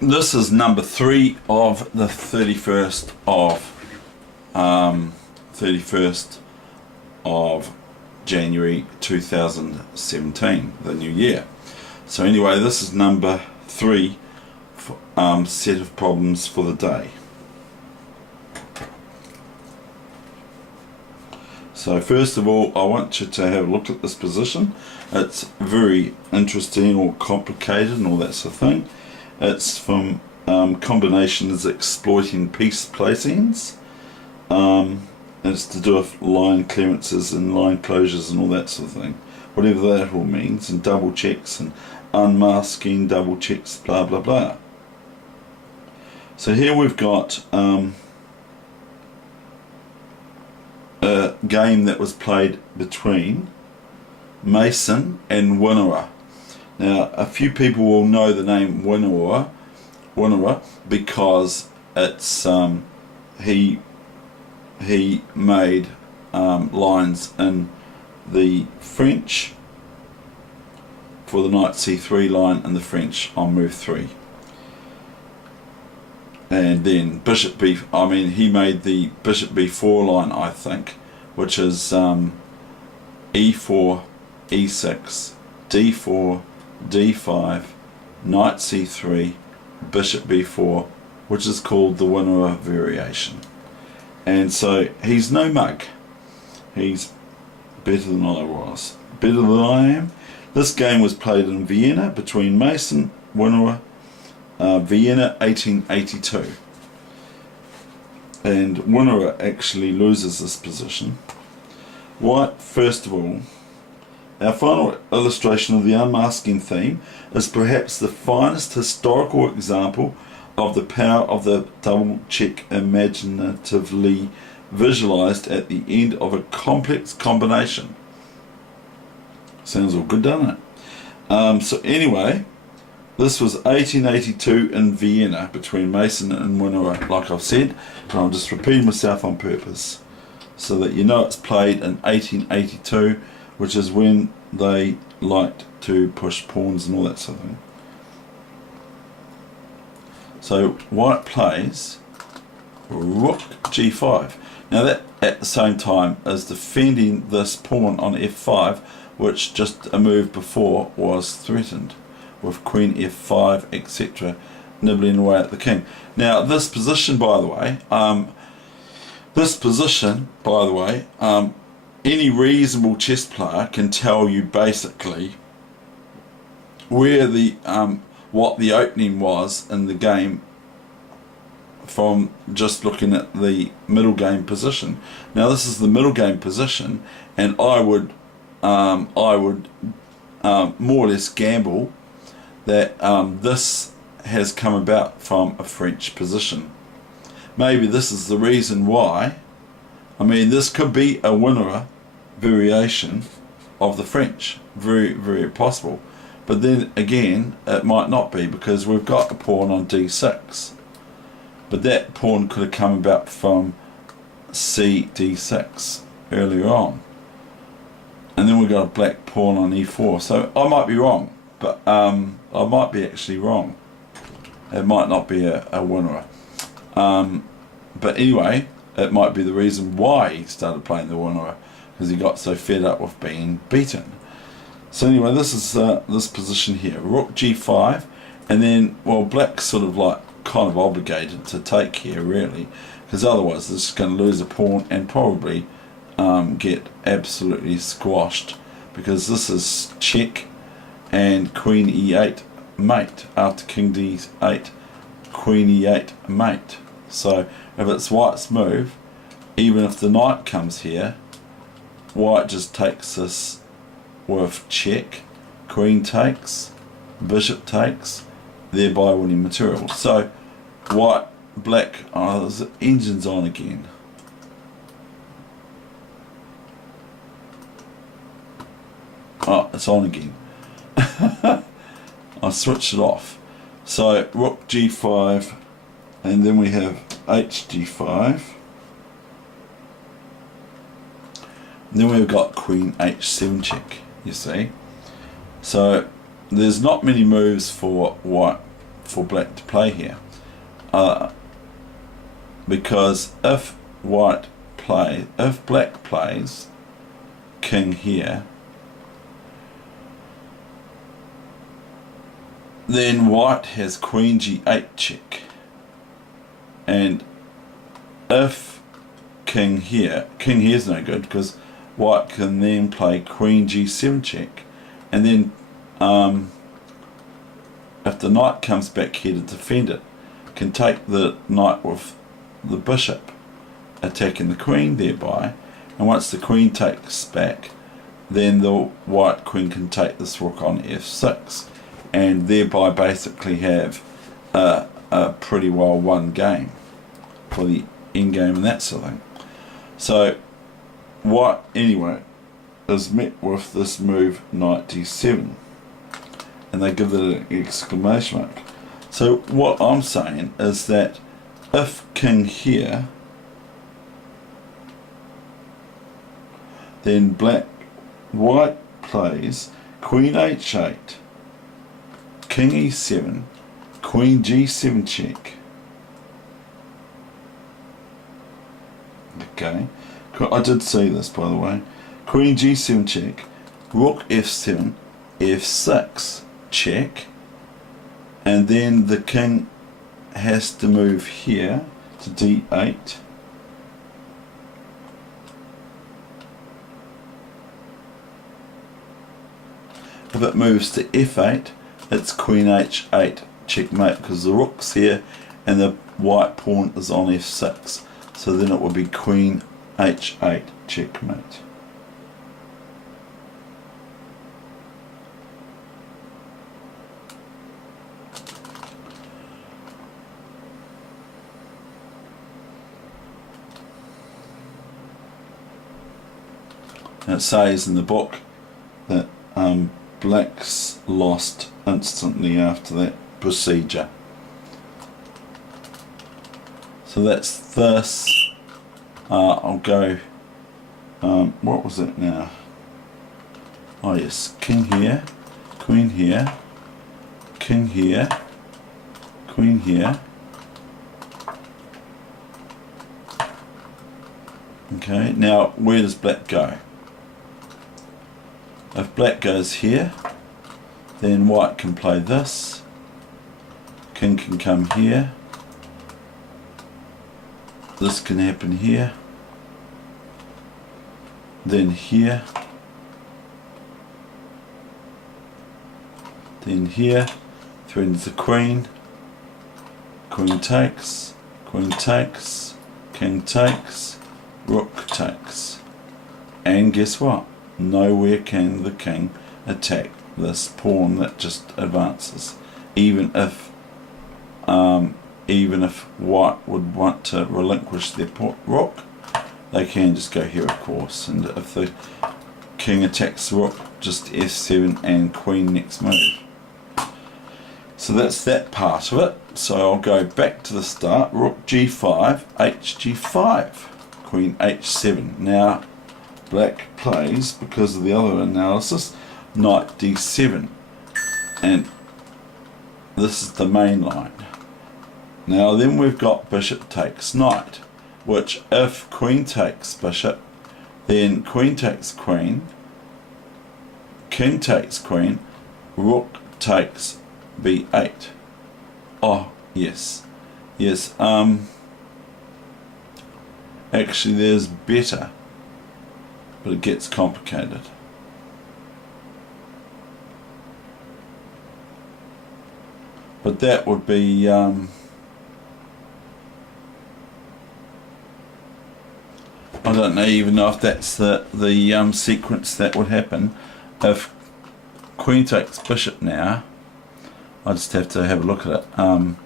this is number 3 of the 31st of January 2017, the new year. So anyway, this is number 3 set of problems for the day. So first of all, I want you to have a look at this position. It's very interesting or complicated and all that sort of thing. It's from combinations exploiting piece placings. It's to do with line clearances and line closures and all that sort of thing. Whatever that all means, and double checks and unmasking, double checks, blah blah blah. So here we've got a game that was played between Mason and Weegenaar. Now, a few people will know the name Weegenaar because it's he made lines in the French for the knight c3 line and the French on move 3. And then bishop b, he made the bishop b4 line, I think, which is e4, e6, d4, d5, knight c3, bishop b4, which is called the Weegenaar variation. And so he's no mug. He's better than I was. Better than I am. This game was played in Vienna between Mason, Weegenaar, Vienna 1882. And Weegenaar actually loses this position. White, first of all, our final illustration of the unmasking theme is perhaps the finest historical example of the power of the double check imaginatively visualized at the end of a complex combination. Sounds all good, doesn't it? So anyway, this was 1882 in Vienna between Mason and Weegenaar, like I've said, but I'm just repeating myself on purpose so that you know it's played in 1882, which is when they liked to push pawns and all that sort of thing. So white plays rook g5. Now that at the same time is defending this pawn on f5, which just a move before was threatened with queen f5, etc., nibbling away at the king. Now this position, by the way, any reasonable chess player can tell you basically where the what the opening was in the game from just looking at the middle game position. Now this is the middle game position, and I would more or less gamble that this has come about from a French position. Maybe this is the reason why. This could be a Weegenaar variation of the French. Very, very possible. But then again, it might not be, because we've got a pawn on d6. But that pawn could have come about from c d6 earlier on. And then we've got a black pawn on e4. So I might be wrong, but I might be actually wrong. It might not be a Weegenaar. But anyway, it might be the reason why he started playing the Weegenaar, because he got so fed up with being beaten. So anyway, this is this position here, rook g5, and then, well, black's sort of like kind of obligated to take here, really, because otherwise this is going to lose a pawn and probably get absolutely squashed, because this is check and queen e8 mate after king d8, queen e8 mate. So if it's white's move, even if the knight comes here, white just takes this with check, queen takes, bishop takes, thereby winning material. So black, the engine's on again. Oh, it's on again. I switched it off. So rook g5, and then we have hg5. And then we've got queen h7 check, you see. So there's not many moves for white for black to play here, because if black plays king here, then white has queen g8 check, and if king here's no good, because white can then play queen g7 check, and then if the knight comes back here to defend it, can take the knight with the bishop, attacking the queen thereby, and once the queen takes back, then the white queen can take this rook on f6, and thereby basically have a pretty well won game for the endgame and that sort of thing. So white anyway is met with this move knight d7, and they give it an exclamation mark. So what I'm saying is that if king here, then white plays queen h8, king e7, queen g7 check. Okay, I did see this, by the way. Queen g7 check, rook f7, f6 check, and then the king has to move here to d8. If it moves to f8, it's queen h8 checkmate, because the rook's here and the white pawn is on f6. So then it will be queen h8 checkmate. And it says in the book that blacks lost instantly after that procedure. So that's this. I'll go, what was it now? Oh yes, king here, queen here, king here, queen here. Okay, now where does black go? If black goes here, then white can play this, king can come here, this can happen here, then here, then here, threatens the queen, queen takes, king takes, rook takes, and guess what? Nowhere can the king attack this pawn that just advances, even if white would want to relinquish their rook, they can just go here, of course, and if the king attacks the rook, just f7 and queen next move. So that's that part of it. So I'll go back to the start. Rook g5, hg5, queen h7. Now black plays, because of the other analysis, knight d7, and this is the main line. Now then we've got bishop takes knight, which if queen takes bishop, then queen takes queen, king takes queen, rook takes b8. Oh yes, actually there's better, but it gets complicated. But that would be I don't even know if that's the sequence that would happen. If queen takes bishop now, I just have to have a look at it. Oh,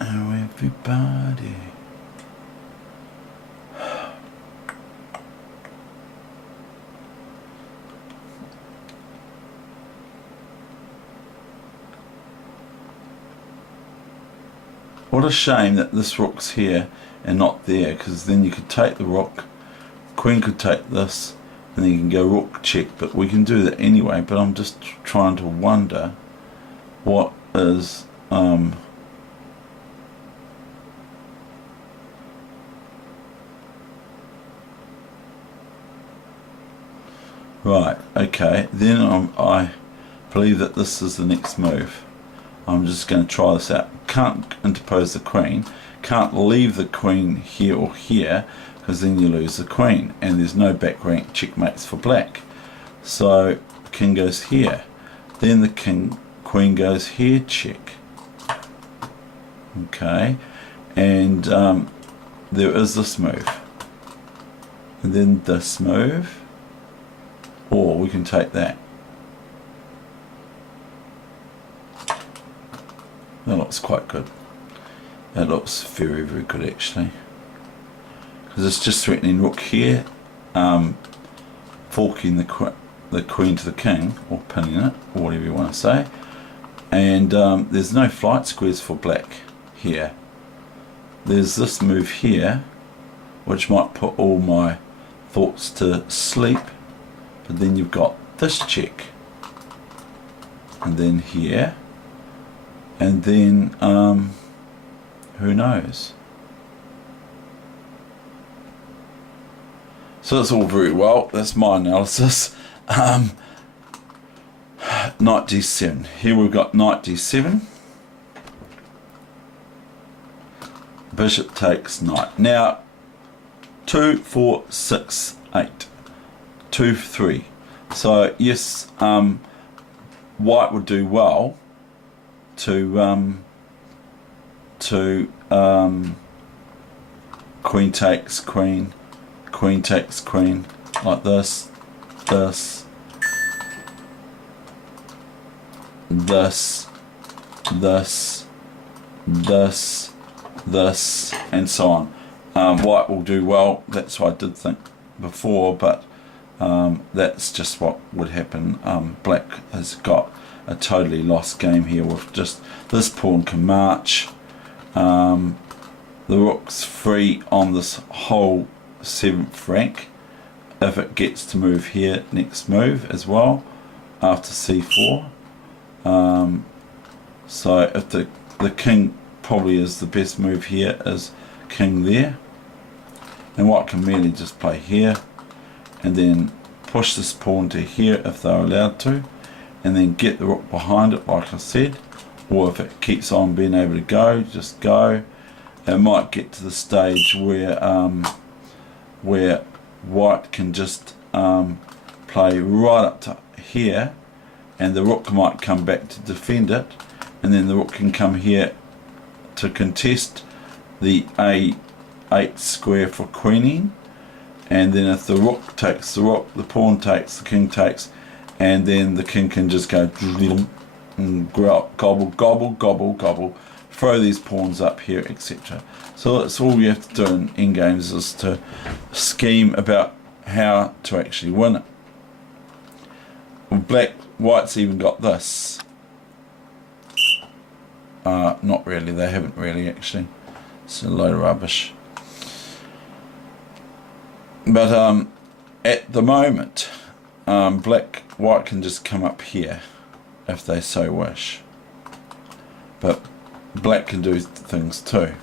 everybody. What a shame that this rook's here and not there, because then you could take the rook queen could take this, and then you can go rook check, but we can do that anyway. But I'm just trying to wonder what is right, okay, then I believe that this is the next move. I'm just going to try this out. Can't interpose the queen, can't leave the queen here or here, because then you lose the queen, and there's no back rank checkmates for black. So king goes here, then the queen goes here, check. Okay, and there is this move, and then this move, or we can take that. That looks quite good. That looks very, very good actually, because it's just threatening rook here, forking the queen to the king, or pinning it, or whatever you want to say. And there's no flight squares for black here. There's this move here, which might put all my thoughts to sleep, but then you've got this check, and then here, and then who knows. So that's all very well. That's my analysis. Knight d7. Here we've got knight d7. Bishop takes knight. Now 2, 4, 6, 8. 2, 3. So yes, white would do well to queen takes queen, queen takes queen, like this, this, this, this, this, this, and so on. White will do well. That's what I did think before, but that's just what would happen. Black has got a totally lost game here with just this pawn can march. The rook's free on this whole 7th rank if it gets to move here next move as well after c4. So if the king probably is the best move here, is king there, and white can merely just play here and then push this pawn to here if they're allowed to, and then get the rook behind it like I said, or if it keeps on being able to go, just go. It might get to the stage where white can just play right up to here, and the rook might come back to defend it, and then the rook can come here to contest the a8 square for queening, and then if the rook takes the rook, the pawn takes, the king takes, and then the king can just go and gobble, gobble, gobble, gobble, throw these pawns up here, etc. So that's all you have to do in endgames, is to scheme about how to actually win it. White's even got this. Not really, they haven't really actually. It's a load of rubbish. But at the moment, white can just come up here if they so wish. But black can do things too.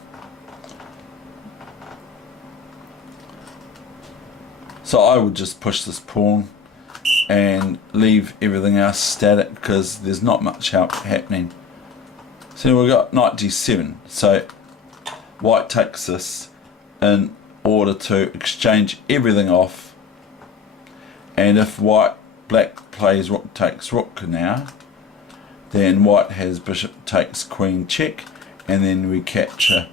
So I would just push this pawn and leave everything else static, because there's not much help happening. So we've got knight d7. So white takes this in order to exchange everything off, and if black plays rook takes rook now, then white has bishop takes queen check, and then we capture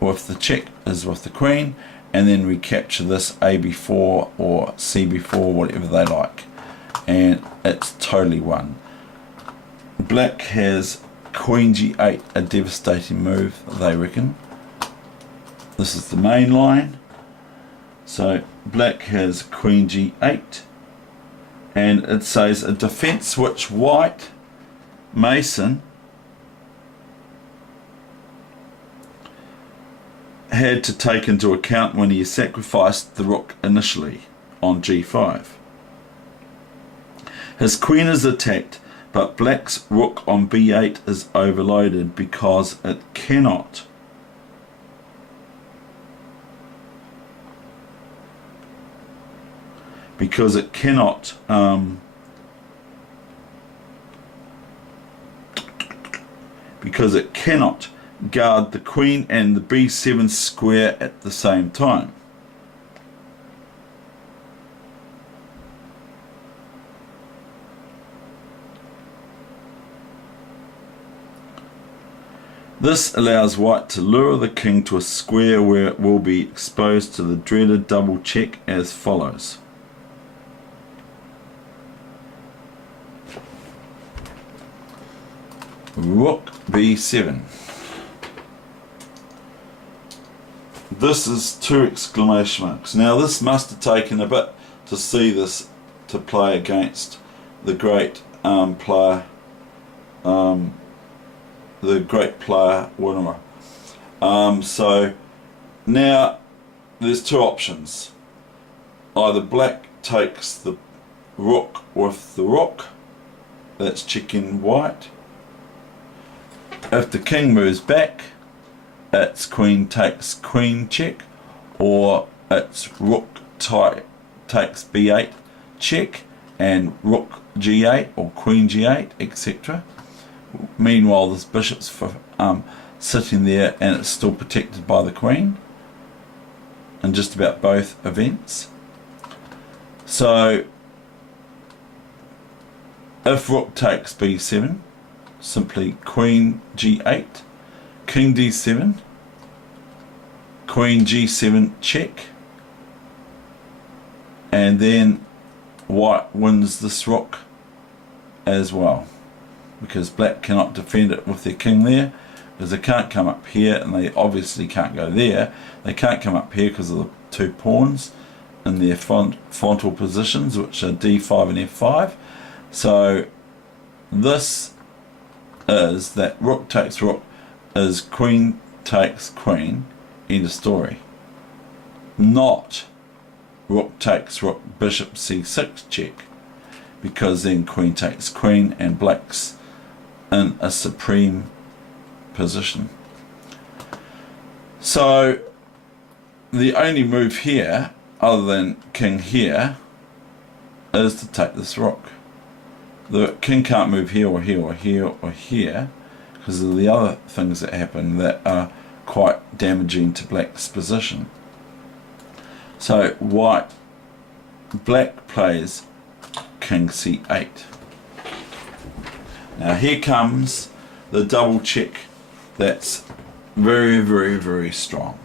with the check is with the queen, and then we capture this ab4 or cb4, whatever they like, and it's totally won. Black has queen g8, a devastating move, they reckon. This is the main line. So black has queen g8, and it says a defense which white Mason had to take into account when he sacrificed the rook initially on g5. His queen is attacked, but black's rook on b8 is overloaded because it cannot guard the queen and the b7 square at the same time. This allows white to lure the king to a square where it will be exposed to the dreaded double check as follows. Rook b7. This is 2 exclamation marks. Now this must have taken a bit to see this to play against the great player Weegenaar. So now there's 2 options. Either black takes the rook with the rook, that's checking white. If the king moves back, it's queen takes queen check, or it's rook takes b8 check and rook g8 or queen g8, etc. Meanwhile this bishop's sitting there and it's still protected by the queen in just about both events. So if rook takes b7, simply queen g8, king d7, queen g7 check, and then white wins this rook as well, because black cannot defend it with their king there, because they can't come up here and they obviously can't go there. They can't come up here because of the 2 pawns in their frontal positions, which are d5 and f5. So this is that rook takes rook is queen takes queen, end of story. Not rook takes rook, bishop c6 check, because then queen takes queen and black's in a supreme position. So the only move here, other than king here, is to take this rook. The king can't move here or here or here or here because of the other things that happen that are quite damaging to black's position. So black plays king c8. Now here comes the double check that's very, very, very strong.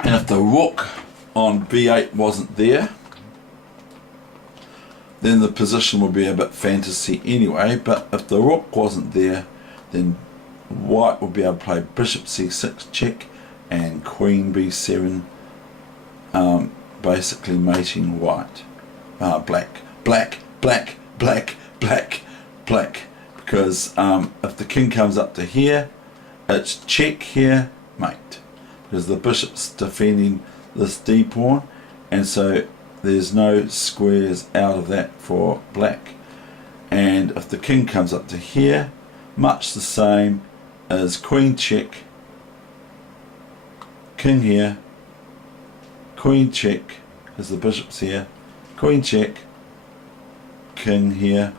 And if the rook on b8 wasn't there, then the position would be a bit fantasy anyway. But if the rook wasn't there, then white would be able to play bishop c6 check and queen b7, basically mating white. Black, because if the king comes up to here, it's check here, mate, because the bishop's defending this d pawn, and so there's no squares out of that for black. And if the king comes up to here, much the same as queen check, king here, queen check, because the bishop's here, queen check, king here,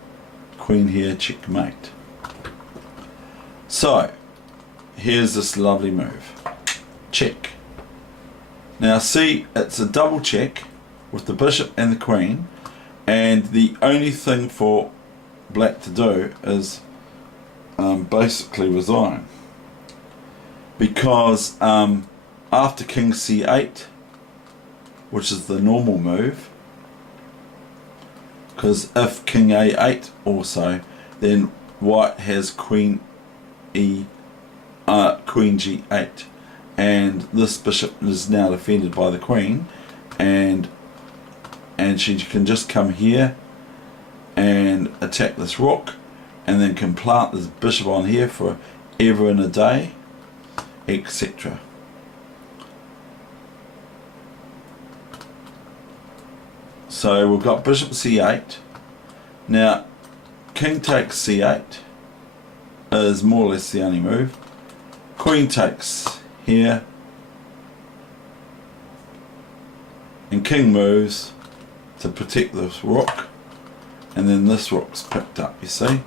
queen here, checkmate. So here's this lovely move, check. Now see, it's a double check with the bishop and the queen, and the only thing for black to do is basically resign, because after king c8, which is the normal move, because if king a8 also, then white has queen g8, and this bishop is now defended by the queen, and she can just come here and attack this rook, and then can plant this bishop on here for ever and a day, etc. So we've got bishop c8. Now king takes c8 is more or less the only move. Queen takes here, and king moves to protect this rook, and then this rook's picked up, you see.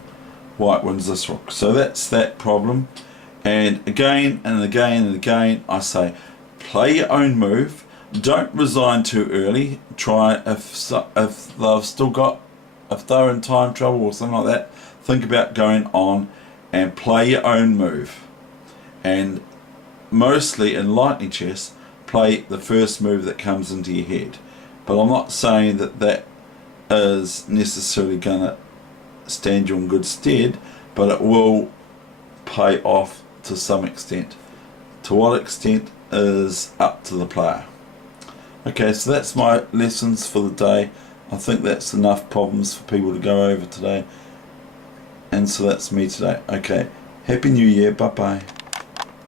White wins this rook. So that's that problem. And again and again and again I say, play your own move. Don't resign too early. Try, if they've still got, if they're in time trouble or something like that, think about going on and play your own move. And mostly in lightning chess, play the first move that comes into your head. But I'm not saying that that is necessarily going to stand you in good stead, but it will pay off to some extent. To what extent is up to the player. Okay, so that's my lessons for the day. I think that's enough problems for people to go over today. And so that's me today. Okay, Happy New Year, bye bye.